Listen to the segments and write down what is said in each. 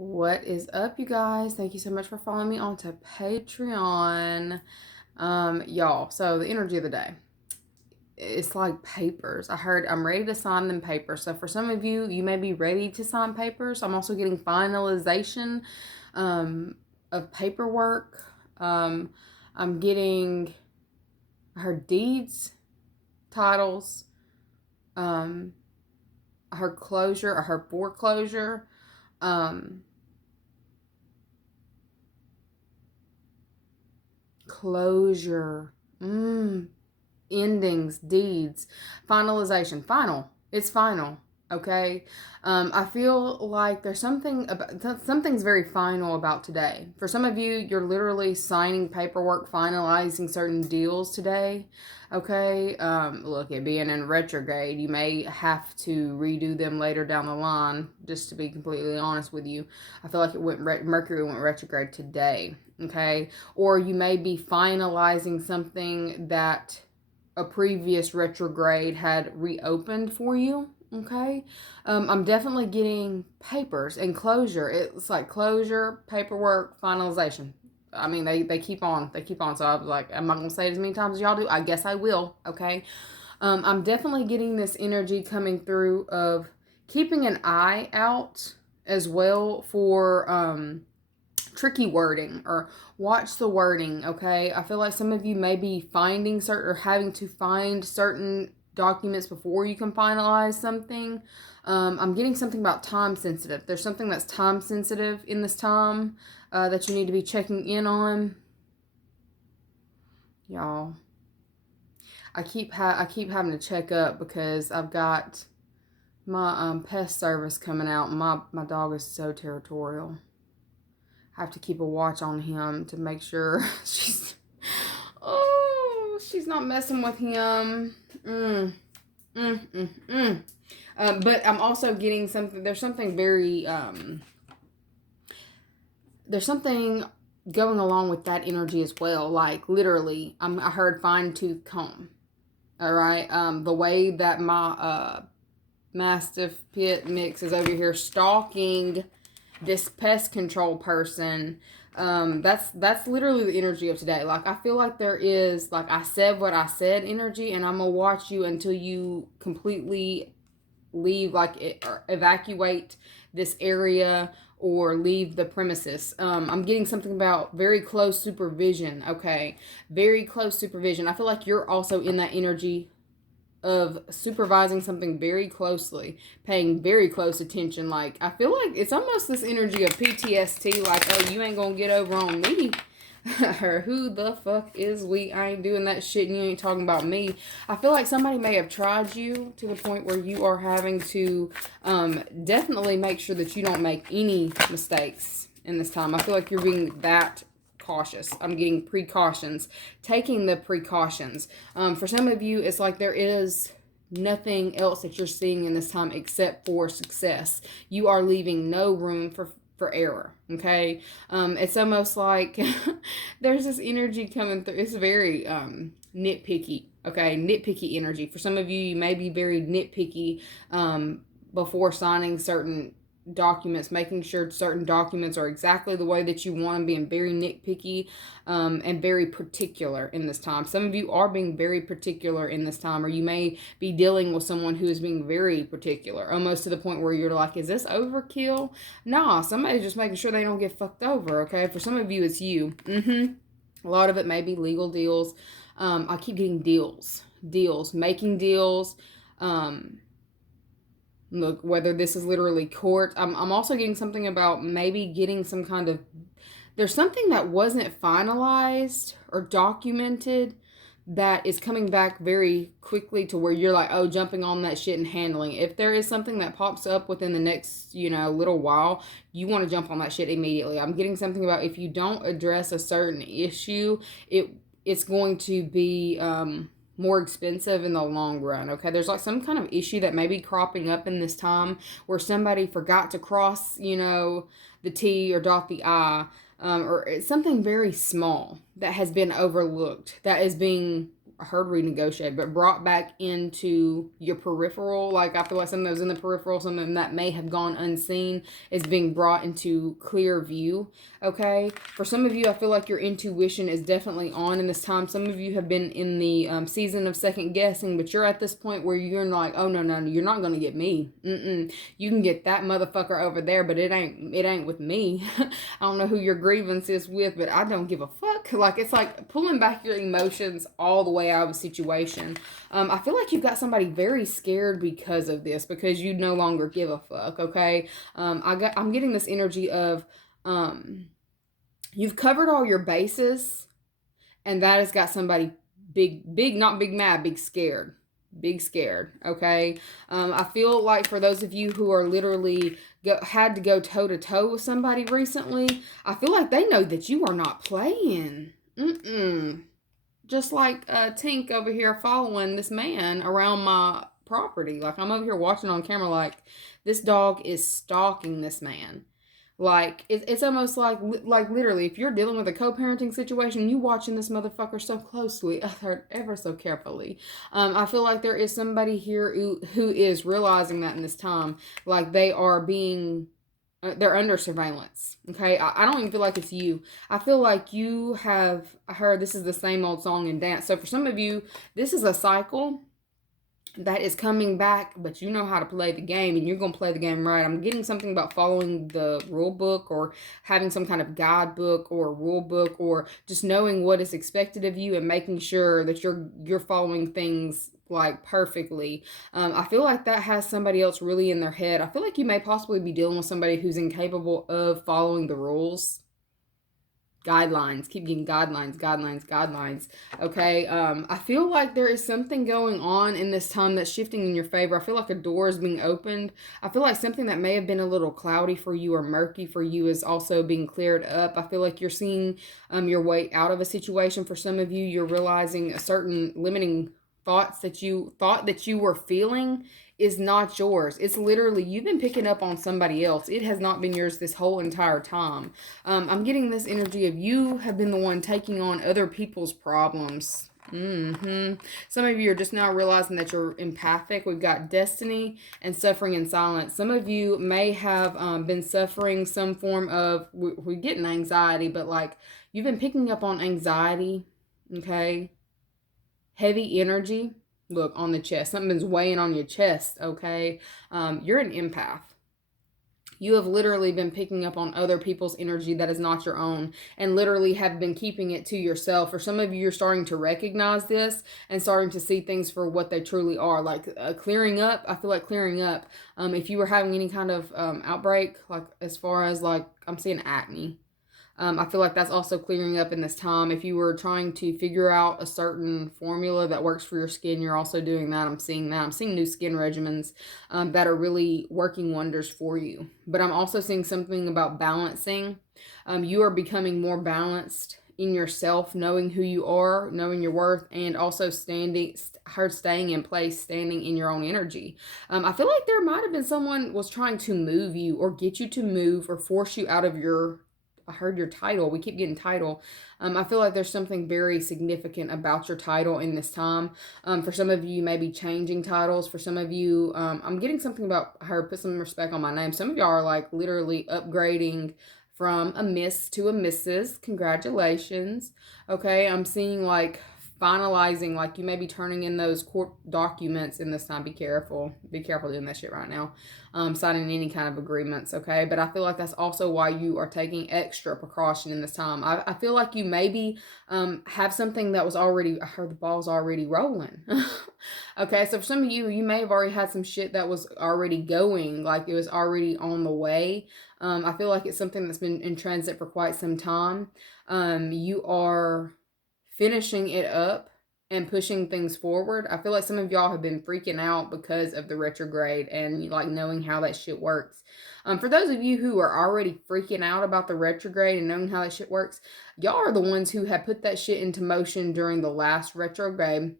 What is up, you guys? Thank you so much for following me onto Patreon. Y'all, so the energy of the day. It's like papers. I heard I'm ready to sign them papers. So for some of you, you may be ready to sign papers. I'm also getting finalization of paperwork. I'm getting, I heard deeds, titles, I heard closure, I heard foreclosure. Closure, endings, deeds, finalization, final. It's final. Okay. I feel like there's something's very final about today. For some of you, you're literally signing paperwork, finalizing certain deals today. Okay. Look, it being in retrograde, you may have to redo them later down the line. Just to be completely honest with you, I feel like Mercury went retrograde today. Okay. Or you may be finalizing something that a previous retrograde had reopened for you. Okay. I'm definitely getting papers and closure. It's like closure, paperwork, finalization. I mean, they keep on. So I was like, I'm not gonna say it as many times as y'all do. I guess I will. Okay. I'm definitely getting this energy coming through of keeping an eye out as well for tricky wording, or watch the wording. Okay. I feel like some of you may be finding certain, or having to find certain documents before you can finalize something. I'm getting something about time sensitive. There's something that's time sensitive in this time that you need to be checking in on. Y'all, I keep having to check up because I've got my pest service coming out. My dog is so territorial. I have to keep a watch on him to make sure she's not messing with him. But I'm also getting something. There's something very there's something going along with that energy as well. Like literally, I heard fine tooth comb. All right. The way that my Mastiff Pit mix is over here stalking this pest control person. That's literally the energy of today. Like, I feel like there is, like, I said what I said energy, and I'm gonna watch you until you completely leave, like, or evacuate this area or leave the premises. I'm getting something about very close supervision. Okay, very close supervision. I feel like you're also in that energy of supervising something very closely, paying very close attention. Like, I feel like it's almost this energy of PTSD, like, oh, you ain't gonna get over on me. Or who the fuck is we? I ain't doing that shit and you ain't talking about me. I feel like somebody may have tried you to the point where you are having to definitely make sure that you don't make any mistakes in this time. I feel like you're being that cautious. I'm getting precautions, taking the precautions. For some of you, it's like there is nothing else that you're seeing in this time except for success. You are leaving no room for error. Okay. It's almost like there's this energy coming through. It's very nitpicky. Okay, nitpicky energy. For some of you, you may be very nitpicky before signing certain documents, making sure certain documents are exactly the way that you want them, being very nitpicky and very particular in this time. Some of you are being very particular in this time, or you may be dealing with someone who is being very particular, almost to the point where you're like, is this overkill? Nah, somebody's just making sure they don't get fucked over. Okay, for some of you, it's you. A lot of it may be legal deals. I keep getting deals, making deals. Look, whether this is literally court. I'm also getting something about maybe getting some kind of, there's something that wasn't finalized or documented that is coming back very quickly to where you're like, oh, jumping on that shit and handling it. If there is something that pops up within the next, little while, you want to jump on that shit immediately. I'm getting something about if you don't address a certain issue, it's going to be more expensive in the long run. Okay, there's like some kind of issue that may be cropping up in this time where somebody forgot to cross, the T or dot the I, or it's something very small that has been overlooked, that is being I heard renegotiate, but brought back into your peripheral. Like, I feel like something that was in the peripheral, something that may have gone unseen, is being brought into clear view. Okay, for some of you, I feel like your intuition is definitely on in this time. Some of you have been in the season of second guessing, but you're at this point where you're like, oh no, you're not gonna get me. You can get that motherfucker over there, but it ain't with me. I don't know who your grievance is with, but I don't give a fuck. Like, it's like pulling back your emotions all the way out of a situation. I feel like you've got somebody very scared because of this, because you no longer give a fuck. Okay, I'm getting this energy of you've covered all your bases, and that has got somebody big, not big mad, big scared. Big scared. Okay, I feel like for those of you who are literally had to go toe to toe with somebody recently, I feel like they know that you are not playing. Just like Tink over here following this man around my property. Like, I'm over here watching on camera, like, this dog is stalking this man. Like, it's almost like literally, if you're dealing with a co-parenting situation, you watching this motherfucker so closely, ever so carefully. I feel like there is somebody here who is realizing that in this time, like, they are being, they're under surveillance. Okay, I don't even feel like it's you. I feel like you have heard this is the same old song and dance. So for some of you, this is a cycle that is coming back, but you know how to play the game, and you're going to play the game right. I'm getting something about following the rule book, or having some kind of guidebook or rule book, or just knowing what is expected of you and making sure that you're following things like perfectly. I feel like that has somebody else really in their head. I feel like you may possibly be dealing with somebody who's incapable of following the rules. Guidelines, keep getting guidelines. Okay, I feel like there is something going on in this time that's shifting in your favor. I feel like a door is being opened. I feel like something that may have been a little cloudy for you or murky for you is also being cleared up. I feel like you're seeing your way out of a situation. For some of you, you're realizing a certain limiting thoughts that you thought that you were feeling is not yours. It's literally, you've been picking up on somebody else. It has not been yours this whole entire time. I'm getting this energy of you have been the one taking on other people's problems. Some of you are just now realizing that you're empathic. We've got destiny and suffering in silence. Some of you may have been suffering some form of, we're getting anxiety, but like, you've been picking up on anxiety. Okay, heavy energy. Look, on the chest. Something's weighing on your chest, okay? You're an empath. You have literally been picking up on other people's energy that is not your own, and literally have been keeping it to yourself. For some of you, you're starting to recognize this and starting to see things for what they truly are. Like clearing up. I feel like clearing up. If you were having any kind of outbreak, like as far as like, I'm seeing acne. I feel like that's also clearing up in this time. If you were trying to figure out a certain formula that works for your skin, you're also doing that. I'm seeing that. I'm seeing new skin regimens that are really working wonders for you. But I'm also seeing something about balancing. You are becoming more balanced in yourself, knowing who you are, knowing your worth, and also staying in place, standing in your own energy. I feel like there might have been someone was trying to move you or get you to move or force you out of your, I heard your title. We keep getting title. I feel like there's something very significant about your title in this time. For some of you, you may be changing titles. For some of you, I'm getting something about her, put some respect on my name. Some of y'all are like literally upgrading from a Miss to a Mrs. Congratulations. Okay, I'm seeing like finalizing, like you may be turning in those court documents in this time. Be careful doing that shit right now. Signing any kind of agreements, okay? But I feel like that's also why you are taking extra precaution in this time. I feel like you maybe have something that was already, I heard the ball's already rolling. Okay, so for some of you, you may have already had some shit that was already going, like it was already on the way. I feel like it's something that's been in transit for quite some time. You are finishing it up and pushing things forward. I feel like some of y'all have been freaking out because of the retrograde and like knowing how that shit works. For those of you who are already freaking out about the retrograde and knowing how that shit works, y'all are the ones who have put that shit into motion during the last retrograde.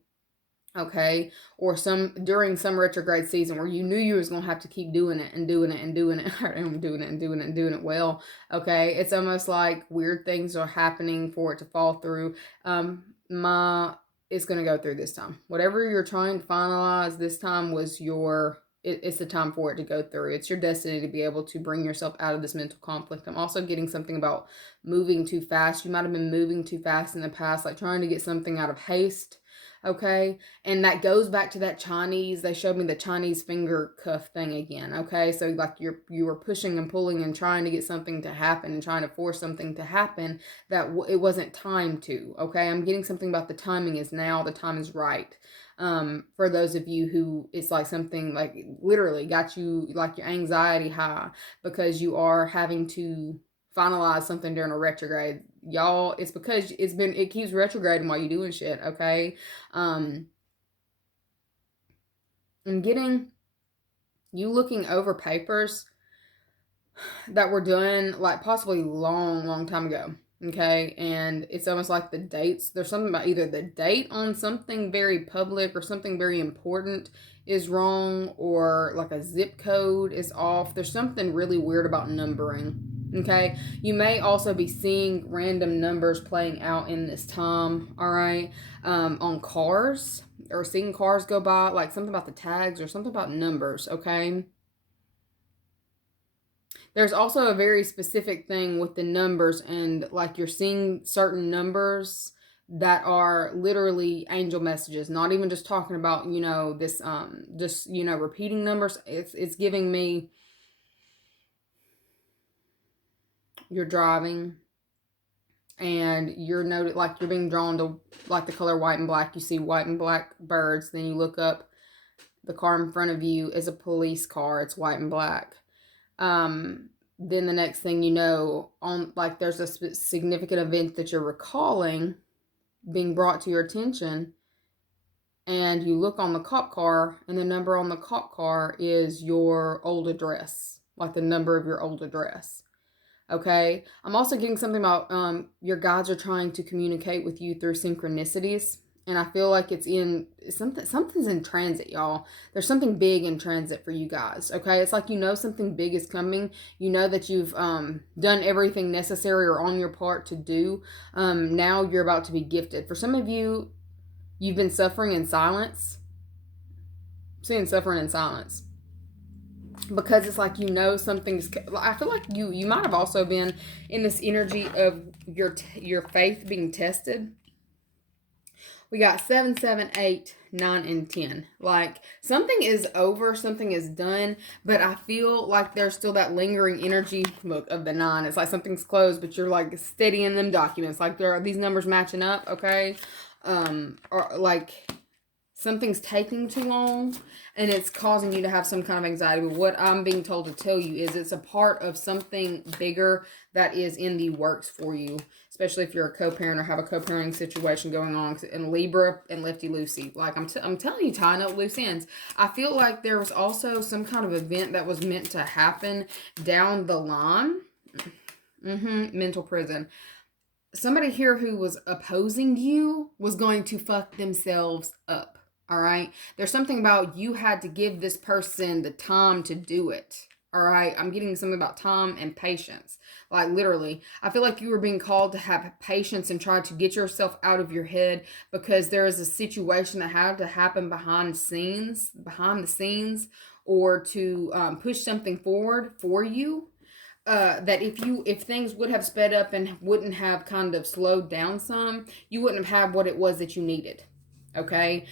Okay, or during some retrograde season where you knew you was gonna have to keep doing it and doing it and doing it and doing it and doing it and doing it well. Okay, it's almost like weird things are happening for it to fall through. My it's going to go through this time. Whatever you're trying to finalize this time was it's the time for it to go through. It's your destiny to be able to bring yourself out of this mental conflict. I'm also getting something about moving too fast. You might have been moving too fast in the past, like trying to get something out of haste. Okay. And that goes back to that Chinese, they showed me the Chinese finger cuff thing again. Okay. So like you were pushing and pulling and trying to get something to happen and trying to force something to happen that it wasn't time to. Okay. I'm getting something about the timing is now, the time is right. For those of you who it's like something like literally got you like your anxiety high because you are having to finalize something during a retrograde. Y'all, it's because it keeps retrograding while you're doing shit, okay? I'm getting you looking over papers that were done like possibly long time ago. Okay, and it's almost like the dates. There's something about either the date on something very public or something very important is wrong, or like a zip code is off. There's something really weird about numbering. Okay, you may also be seeing random numbers playing out in this time. All right, on cars or seeing cars go by, like something about the tags or something about numbers. Okay. There's also a very specific thing with the numbers, and like you're seeing certain numbers that are literally angel messages, not even just talking about, this just, repeating numbers. It's giving me you're driving and you're noted like you're being drawn to like the color white and black. You see white and black birds, then you look up, the car in front of you is a police car, it's white and black. Then the next thing you know, on like there's a significant event that you're recalling being brought to your attention, and you look on the cop car, and the number on the cop car is your old address, like the number of your old address. Okay. I'm also getting something about your guides are trying to communicate with you through synchronicities. And I feel like something's in transit, y'all. There's something big in transit for you guys, okay? It's like something big is coming. You know that you've done everything necessary or on your part to do. Now you're about to be gifted. For some of you, you've been suffering in silence. I'm seeing suffering in silence. Because it's like something's. I feel like you might have also been in this energy of your faith being tested. We got 7, 7, 8, 9, and 10. Like something is over, something is done, but I feel like there's still that lingering energy. Look, of the 9. It's like something's closed, but you're like steadying them documents. Like there are these numbers matching up, okay? Or like something's taking too long and it's causing you to have some kind of anxiety. But what I'm being told to tell you is it's a part of something bigger that is in the works for you, especially if you're a co-parent or have a co-parenting situation going on in Libra and Lefty Lucy. Like I'm telling you, tying up loose ends. I feel like there was also some kind of event that was meant to happen down the line. Mental prison. Somebody here who was opposing you was going to fuck themselves up. All right. There's something about you had to give this person the time to do it. All right. I'm getting something about time and patience. Like literally, I feel like you were being called to have patience and try to get yourself out of your head because there is a situation that had to happen behind the scenes, or to push something forward for you. That if things would have sped up and wouldn't have kind of slowed down some, you wouldn't have had what it was that you needed. Okay.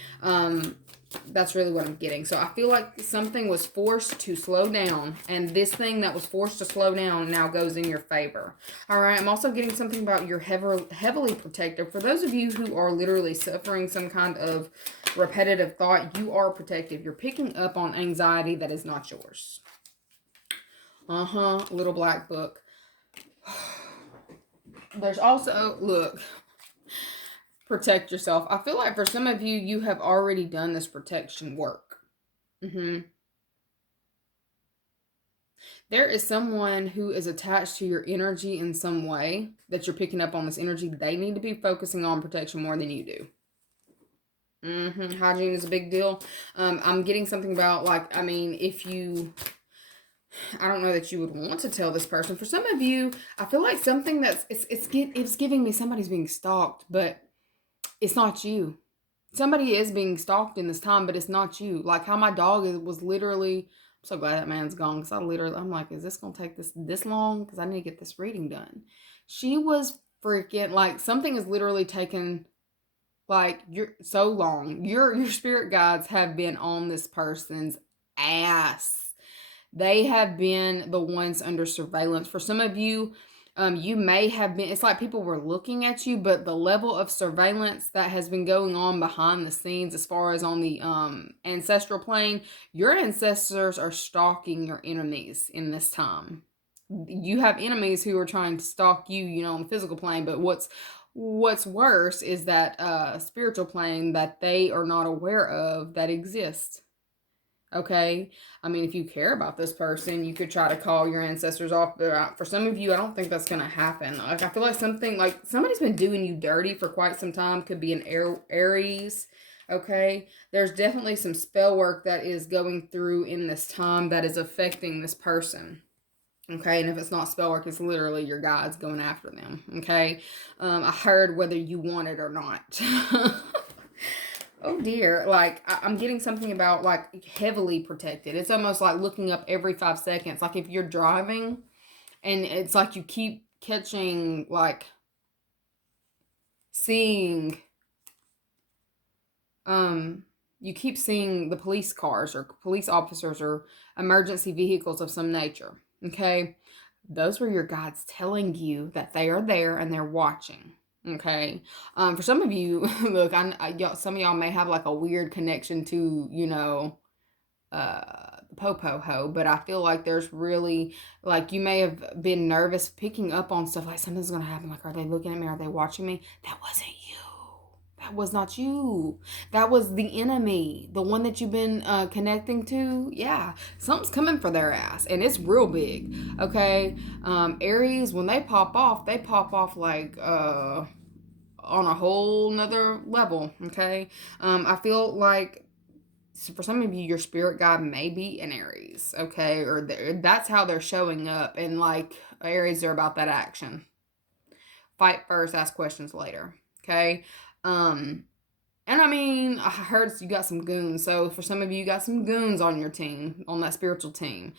That's really what I'm getting. So I feel like something was forced to slow down, and this thing that was forced to slow down now goes in your favor. All right. I'm also getting something about you're heavily protected. For those of you who are literally suffering some kind of repetitive thought, you are protected. You're picking up on anxiety that is not yours. Little black book. There's also, look, protect yourself. I feel like for some of you, you have already done this protection work. There is someone who is attached to your energy in some way that you're picking up on this energy. They need to be focusing on protection more than you do. Hygiene is a big deal. I'm getting something about if you... I don't know that you would want to tell this person. For some of you, I feel like something it's giving me somebody's being stalked, but it's not you. somebody is being stalked in this time, but it's not you. Like how my dog was literally. I'm so glad that man's gone because I'm like, is this gonna take this long? Because I need to get this reading done. She was freaking like something is literally taken like you're so long. Your spirit guides have been on this person's ass. They have been the ones under surveillance. For some of you, you may have been, it's like people were looking at you, but the level of surveillance that has been going on behind the scenes, as far as on the ancestral plane, your ancestors are stalking your enemies in this time. You have enemies who are trying to stalk you, you know, on the physical plane, but what's worse is that spiritual plane that they are not aware of that exists. Okay. I mean, if you care about this person, you could try to call your ancestors off. But for some of you, I don't think that's going to happen. Like, I feel like something like somebody's been doing you dirty for quite some time. Could be an Aries. Okay. There's definitely some spell work that is going through in this time that is affecting this person. Okay, and if it's not spell work, it's literally your guides going after them. Okay, I heard whether you want it or not. Oh dear, like I'm getting something about like heavily protected. It's almost like looking up every 5 seconds. Like if you're driving and it's like you keep catching, like seeing, you keep seeing the police cars or police officers or emergency vehicles of some nature. Okay, those were your guides telling you that they are there and they're watching. Okay. For some of you, look, some of y'all may have like a weird connection to, you know, Popo Ho, but I feel like there's really, like, you may have been nervous picking up on stuff like something's gonna happen. Like, are they looking at me? Are they watching me? That wasn't you. That was not you. That was the enemy, the one that you've been connecting to. Yeah, something's coming for their ass, and it's real big. Okay, Aries, when they pop off like on a whole nother level. Okay, I feel like for some of you, your spirit guide may be an Aries. Okay, or that's how they're showing up, and like Aries are about that action. Fight first, ask questions later. Okay. And I mean, I heard you got some goons. So for some of you, you got some goons on your team, on that spiritual team.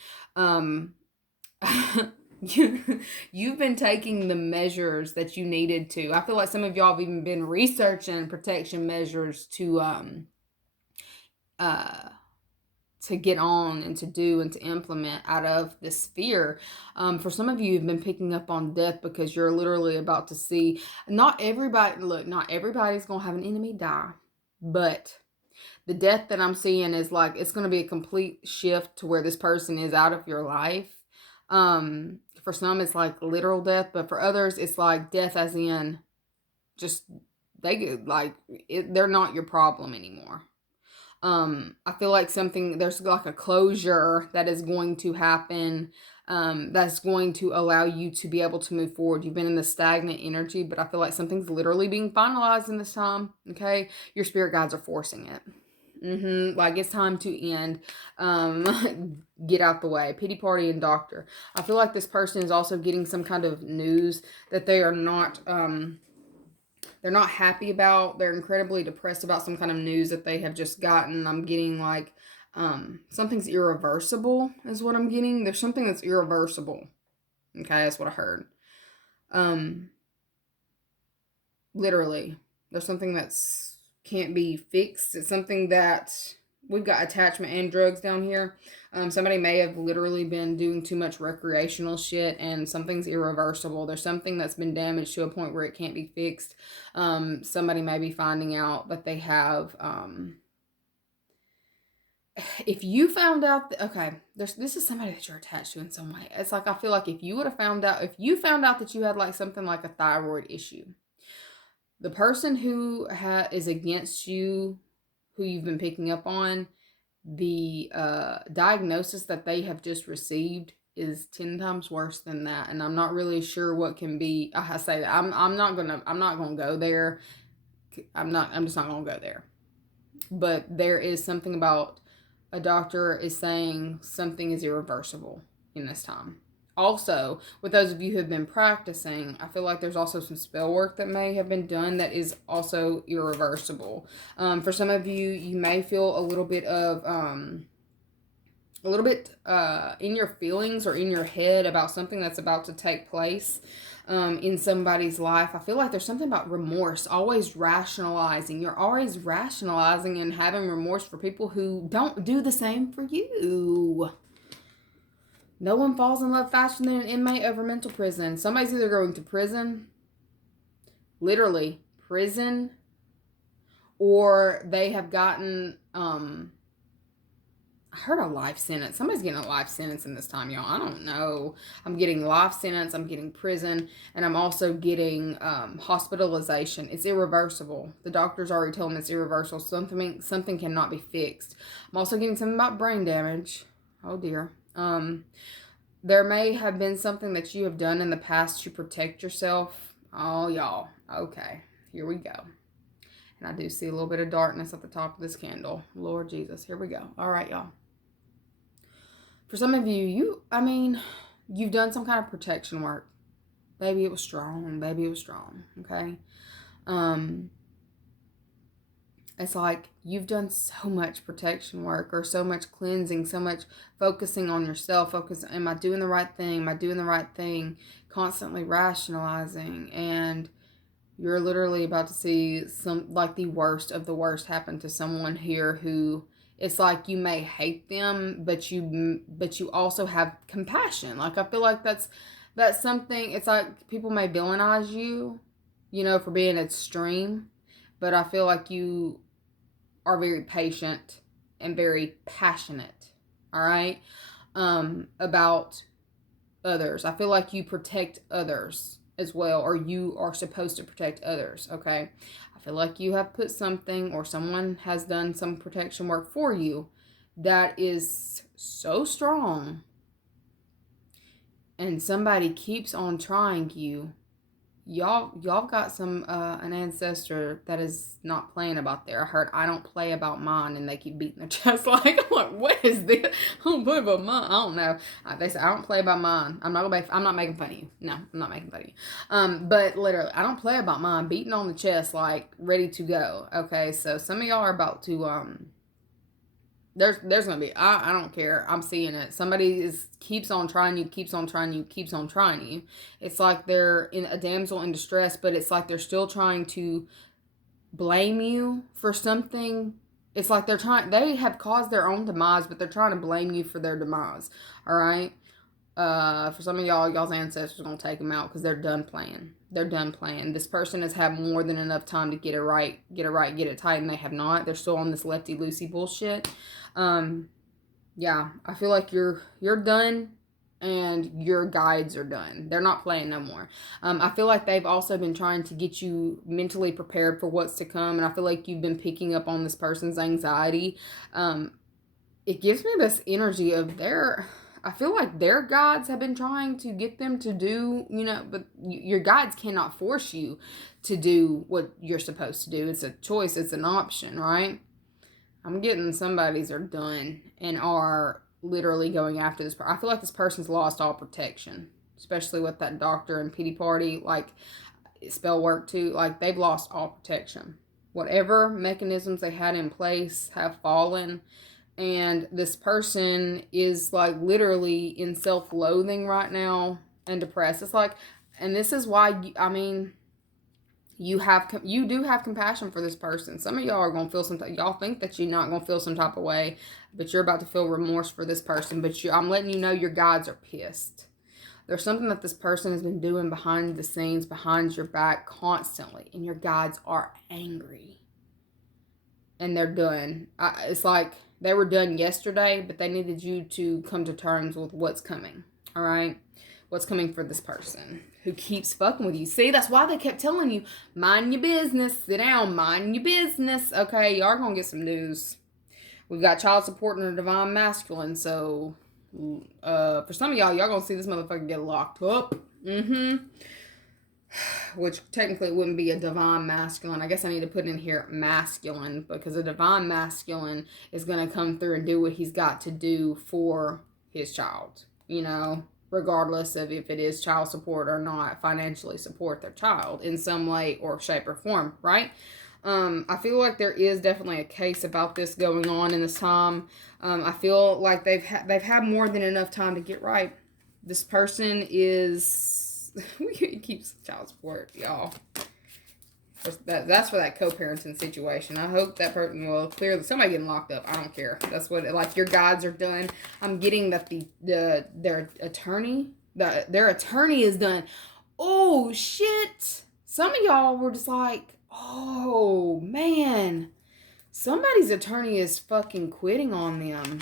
You've been taking the measures that you needed to. I feel like some of y'all have even been researching protection measures uh to get on and to do and to implement out of this fear. For some of you, you've been picking up on death because you're literally about to see. Not everybody's gonna have an enemy die, but the death that I'm seeing is like it's gonna be a complete shift to where this person is out of your life. For some, it's like literal death, but for others, it's like death as in just they're not your problem anymore. I feel like there's like a closure that is going to happen, that's going to allow you to be able to move forward. You've been in the stagnant energy, but I feel like something's literally being finalized in this time. Okay, your spirit guides are forcing it. Like it's time to end. Get out the way. Pity party and doctor. I feel like this person is also getting some kind of news that they are not they're not happy about. They're incredibly depressed about some kind of news that they have just gotten. I'm getting like something's irreversible is what I'm getting. There's something that's irreversible. Okay, that's what I heard. Literally, there's something that's can't be fixed. It's something that we've got attachment and drugs down here. Somebody may have literally been doing too much recreational shit and something's irreversible. There's something that's been damaged to a point where it can't be fixed. Somebody may be finding out that they have, if you found out okay, this is somebody that you're attached to in some way. It's like, I feel like if you found out that you had like something like a thyroid issue, the person who is against you, who you've been picking up on, the diagnosis that they have just received is 10 times worse than that, and I'm not really sure what can be. I say that I'm not gonna go there. I'm just not gonna go there. But there is something about a doctor is saying something is irreversible in this time. also, with those of you who have been practicing, I feel like there's also some spell work that may have been done that is also irreversible. For some of you, you may feel a little bit in your feelings or in your head about something that's about to take place in somebody's life. I feel like there's something about remorse, always rationalizing. You're always rationalizing and having remorse for people who don't do the same for you. No one falls in love faster than an inmate of a mental prison. Somebody's either going to prison, literally prison, or they have gotten, I heard a life sentence. Somebody's getting a life sentence in this time, y'all. I don't know. I'm getting life sentence, I'm getting prison, and I'm also getting hospitalization. It's irreversible. The doctors already told me it's irreversible. Something cannot be fixed. I'm also getting something about brain damage. Oh, dear. There may have been something that you have done in the past to protect yourself. Oh, y'all. Okay, here we go. And I do see a little bit of darkness at the top of this candle. Lord Jesus, here we go. All right, y'all. For some of you, you've done some kind of protection work. Baby, it was strong. Baby, it was strong. Okay? It's like you've done so much protection work or so much cleansing, so much focusing on yourself. Am I doing the right thing? Am I doing the right thing? Constantly rationalizing. And you're literally about to see the worst of the worst happen to someone here who it's like you may hate them, but you also have compassion. Like, I feel like that's something. It's like people may villainize you, for being extreme, but I feel like you are very patient and very passionate, all right, about others. I feel like you protect others as well, or you are supposed to protect others, okay? I feel like you have put something, or someone has done some protection work for you that is so strong, and somebody keeps on trying you. Y'all got an ancestor that is not playing about there. I heard, I don't play about mine, and they keep beating their chest I'm like, what is this? I don't play about mine. I don't know. They say, I don't play about mine. I'm not making fun of you. No, I'm not making fun of you. But literally, I don't play about mine, beating on the chest, like, ready to go. Okay, so some of y'all are about to, there's gonna be, I don't care, I'm seeing it. Somebody keeps on trying you. It's like they're in a damsel in distress, but it's like they're still trying to blame you for something. It's like they have caused their own demise, but they're trying to blame you for their demise. All right. For some of y'all's ancestors are gonna take them out because they're done playing. This person has had more than enough time to get it right, get it tight, and they have not. They're still on this lefty-loosey bullshit. Yeah, I feel like you're done, and your guides are done. They're not playing no more. I feel like they've also been trying to get you mentally prepared for what's to come, and I feel like you've been picking up on this person's anxiety. It gives me this energy of I feel like their guides have been trying to get them to do, but your guides cannot force you to do what you're supposed to do. It's a choice. It's an option, right? I'm getting somebody's are done and are literally going after this. I feel like this person's lost all protection, especially with that doctor and pity party, like spell work too. Like, they've lost all protection. Whatever mechanisms they had in place have fallen. And this person is like literally in self-loathing right now and depressed. It's like, and this is why, you do have compassion for this person. Some of y'all are going to feel y'all think that you're not going to feel some type of way, but you're about to feel remorse for this person. But I'm letting you know your guides are pissed. There's something that this person has been doing behind the scenes, behind your back constantly, and your guides are angry. And they're done. It's like they were done yesterday, but they needed you to come to terms with what's coming. All right? What's coming for this person who keeps fucking with you. See, that's why they kept telling you, mind your business, sit down, mind your business. Okay, y'all are going to get some news. We've got child support and a divine masculine, so for some of y'all going to see this motherfucker get locked up. Which technically it wouldn't be a divine masculine. I guess I need to put in here masculine, because a divine masculine is going to come through and do what he's got to do for his child, regardless of if it is child support or not, financially support their child in some way or shape or form, right? I feel like there is definitely a case about this going on in this time. I feel like they've had more than enough time to get right. This person is it keeps child support, y'all. That's for that co-parenting situation. I hope that person will clear somebody getting locked up. I don't care. That's what, like, your guides are done. I'm getting that their attorney is done. Oh shit! Some of y'all were just like, oh man, somebody's attorney is fucking quitting on them,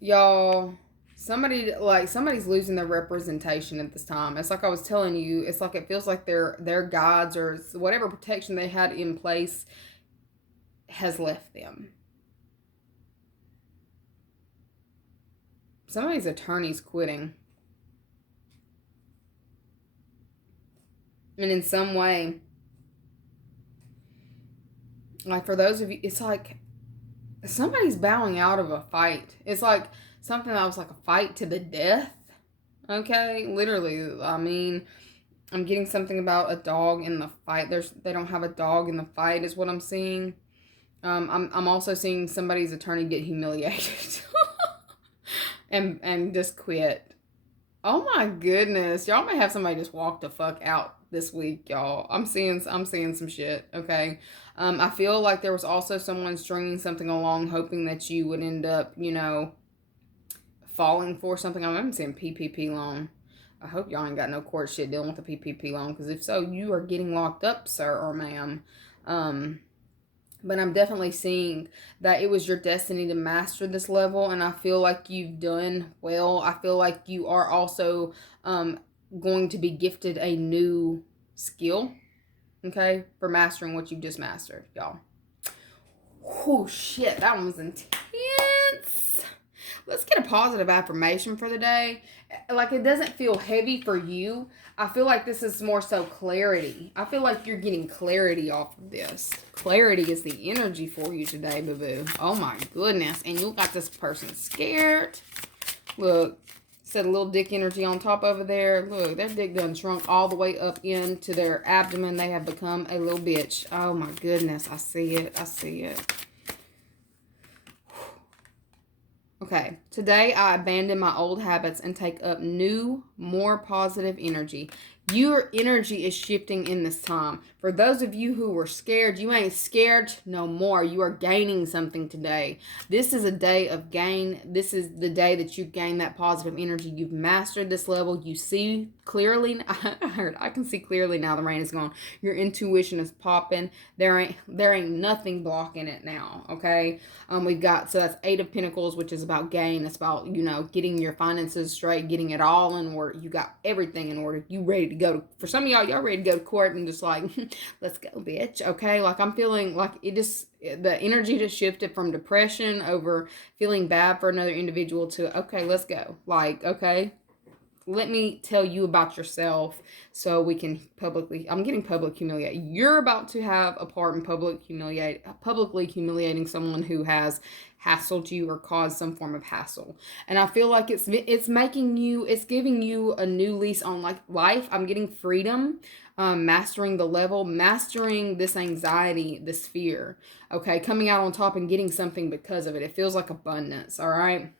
y'all. Somebody's losing their representation at this time. It's like I was telling you, it's like it feels like their guides or whatever protection they had in place has left them. Somebody's attorney's quitting. And in some way, like for those of you, it's like somebody's bowing out of a fight. It's like something that was like a fight to the death. Okay, literally. I mean, I'm getting something about a dog in the fight. They don't have a dog in the fight, is what I'm seeing. I'm also seeing somebody's attorney get humiliated and just quit. Oh my goodness, y'all may have somebody just walk the fuck out this week, y'all. I'm seeing some shit. Okay, I feel like there was also someone stringing something along, hoping that you would end up, falling for something. I'm seeing PPP loan. I hope y'all ain't got no court shit dealing with a PPP loan, because if so, you are getting locked up, sir or ma'am. But I'm definitely seeing that it was your destiny to master this level, and I feel like you've done well. I feel like you are also going to be gifted a new skill, okay, for mastering what you've just mastered, y'all. Oh shit, that one was intense. Let's get a positive affirmation for the day. Like, it doesn't feel heavy for you. I feel like this is more so clarity. I feel like you're getting clarity off of this. Clarity is the energy for you today, boo-boo. Oh my goodness. And you got this person scared. Look, set a little dick energy on top over there. Look, their dick done shrunk all the way up into their abdomen. They have become a little bitch. Oh my goodness. I see it. I see it. Okay, today I abandon my old habits and take up new, more positive energy. Your energy is shifting in this time. For those of you who were scared, you ain't scared no more. You are gaining something today. This is a day of gain. This is the day that you gain that positive energy. You've mastered this level. You see clearly. I can see clearly now. The rain is gone. Your intuition is popping. There ain't nothing blocking it now. Okay. We've got, so that's 8 of Pentacles, which is about gain. It's about, getting your finances straight, getting it all in order. You got everything in order. You ready to go for some of y'all ready to go to court and just like, let's go, bitch. Okay. Like, I'm feeling like the energy just shifted from depression over feeling bad for another individual to, okay, let's go. Like, okay, let me tell you about yourself so we can I'm getting public humiliate. You're about to have a part in publicly humiliating someone who has hassled you or caused some form of hassle. And I feel like it's giving you a new lease on like life. I'm getting freedom, mastering the level, mastering this anxiety, this fear. Okay, coming out on top and getting something because of it. It feels like abundance, all right?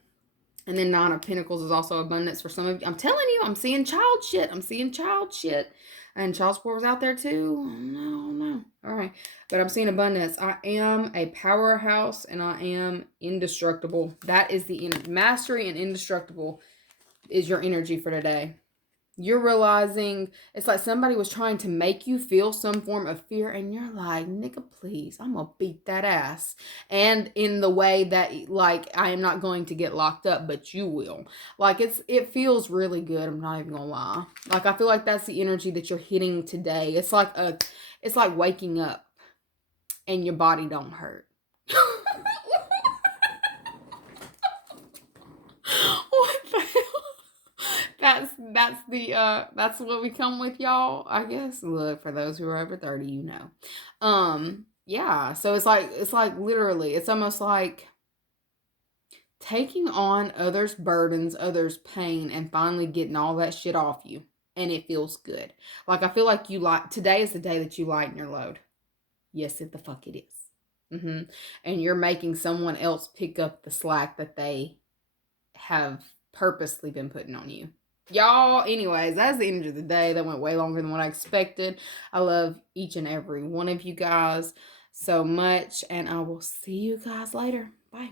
And then 9 of Pentacles is also abundance for some of you. I'm telling you, I'm seeing child shit. And child support was out there too. No. All right. But I'm seeing abundance. I am a powerhouse and I am indestructible. That is the mastery, and indestructible is your energy for today. You're realizing it's like somebody was trying to make you feel some form of fear, and you're like, nigga, please, I'm gonna beat that ass. And in the way that, like, I am not going to get locked up, but you will. Like, it feels really good. I'm not even gonna lie. Like, I feel like that's the energy that you're hitting today. It's like waking up and your body don't hurt. What the hell? That's what we come with, y'all, I guess. Look, for those who are over 30, yeah, so it's like literally, it's almost like taking on others' burdens, others' pain, and finally getting all that shit off you. And it feels good. Like, I feel like today is the day that you lighten your load. Yes, it the fuck it is. And you're making someone else pick up the slack that they have purposely been putting on you. Y'all, anyways, that's the end of the day. That went way longer than what I expected. I love each and every one of you guys so much, and I will see you guys later. Bye.